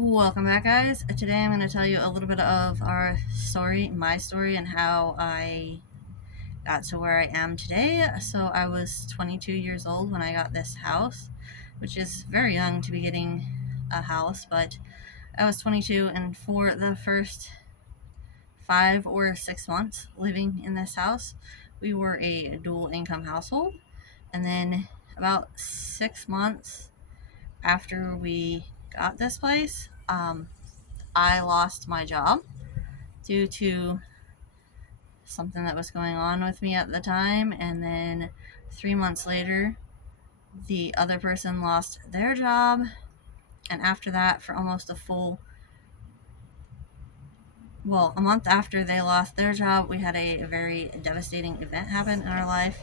Welcome back, guys. Today I'm going to tell you a little bit of my story, and how I got to where I am today. So I was 22 years old when I got this house, which is very young to be getting a house, but I was 22, and for the first 5 or 6 months living in this house, we were a dual income household. And then about 6 months after we got this place, I lost my job due to something that was going on with me at the time. And then 3 months later, the other person lost their job. And after that, for almost a month after they lost their job, we had a very devastating event happen in our life.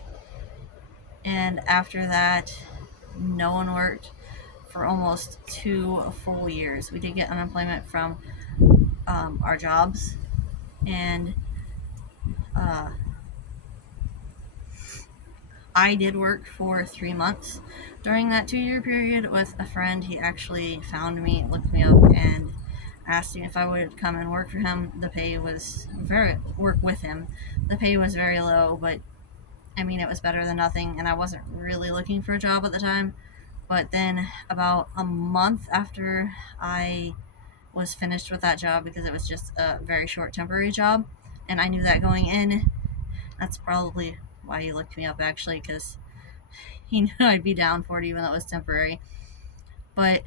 And after that, no one worked for almost 2 full years. We did get unemployment from our jobs, and I did work for 3 months during that 2 year period with a friend. He actually found me, looked me up, and asked me if I would come and work for him. Work with him. The pay was very low, but I mean, it was better than nothing, and I wasn't really looking for a job at the time. But then, about a month after I was finished with that job, because it was just a very short temporary job, and I knew that going in. That's probably why he looked me up, actually, because he knew I'd be down for it even though it was temporary. But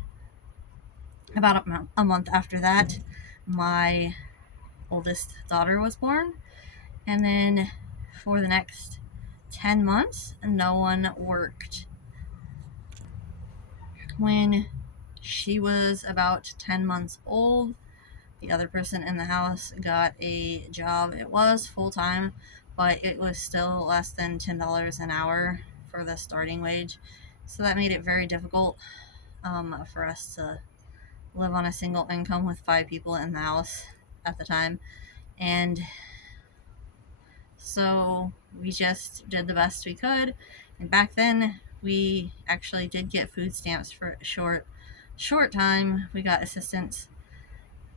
about a month after that, my oldest daughter was born. And then for the next 10 months, no one worked. When she was about 10 months old, the other person in the house got a job. It was full time, but it was still less than $10 an hour for the starting wage. So that made it very difficult for us to live on a single income with 5 people in the house at the time. And so we just did the best we could. And back then, we actually did get food stamps for a short time. We got assistance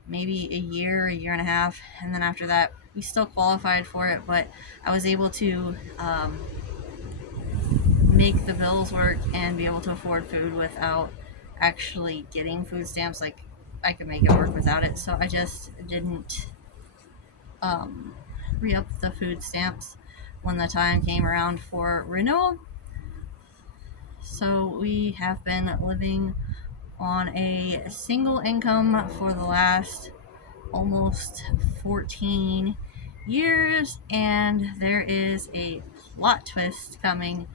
maybe a year and a half, and then after that we still qualified for it, but I was able to make the bills work and be able to afford food without actually getting food stamps. Like, I could make it work without it, so I just didn't re-up the food stamps when the time came around for renewal. So we have been living on a single income for the last almost 14 years, and there is a plot twist coming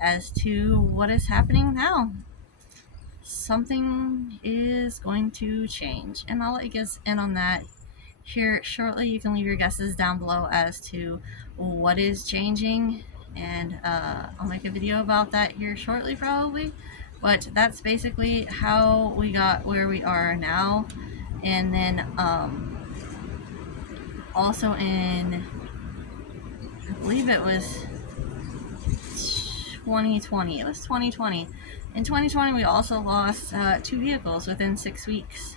as to what is happening now. Something is going to change, and I'll let you guys in on that here shortly. You can leave your guesses down below as to what is changing, and I'll make a video about that here shortly, probably. But that's basically how we got where we are now. And then also in, I believe it was 2020. It was 2020. In 2020, we also lost 2 vehicles within 6 weeks.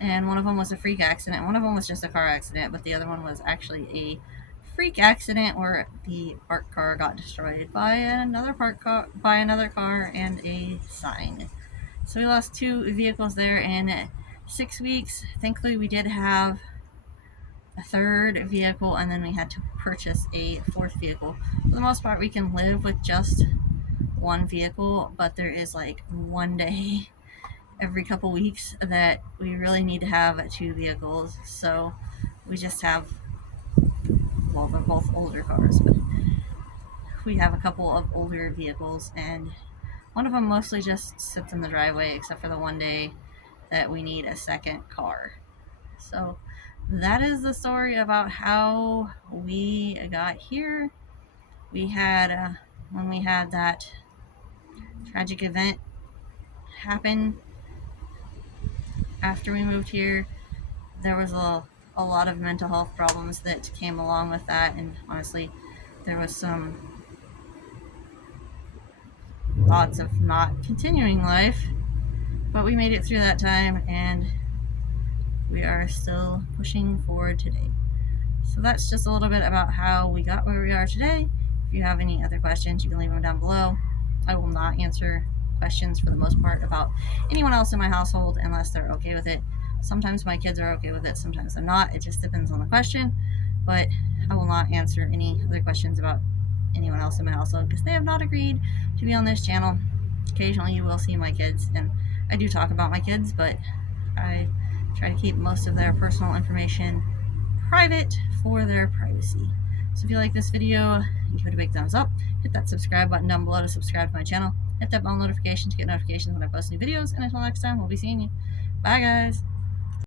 And one of them was a freak accident. One of them was just a car accident, but the other one was actually a freak accident where the parked car got destroyed by another car and a sign. So we lost 2 vehicles there in 6 weeks. Thankfully, we did have a third vehicle, and then we had to purchase a fourth vehicle. For the most part, we can live with just one vehicle, but there is like one day every couple weeks that we really need to have 2 vehicles. So we just have, well, they're both older cars, but we have a couple of older vehicles, and one of them mostly just sits in the driveway, except for the one day that we need a second car. So that is the story about how we got here. We had, when we had that tragic event happen after we moved here, there was a lot of mental health problems that came along with that, and honestly, there was some thoughts of not continuing life. But we made it through that time, and we are still pushing forward today. So that's just a little bit about how we got where we are today. If you have any other questions, you can leave them down below. I will not answer questions for the most part about anyone else in my household unless they're okay with it. Sometimes my kids are okay with it, sometimes they're not. It just depends on the question. But I will not answer any other questions about anyone else in my household because they have not agreed to be on this channel. Occasionally you will see my kids, and I do talk about my kids, but I try to keep most of their personal information private for their privacy. So if you like this video, give it a big thumbs up. Hit that subscribe button down below to subscribe to my channel. Hit that bell notification to get notifications when I post new videos. And until next time, we'll be seeing you. Bye, guys.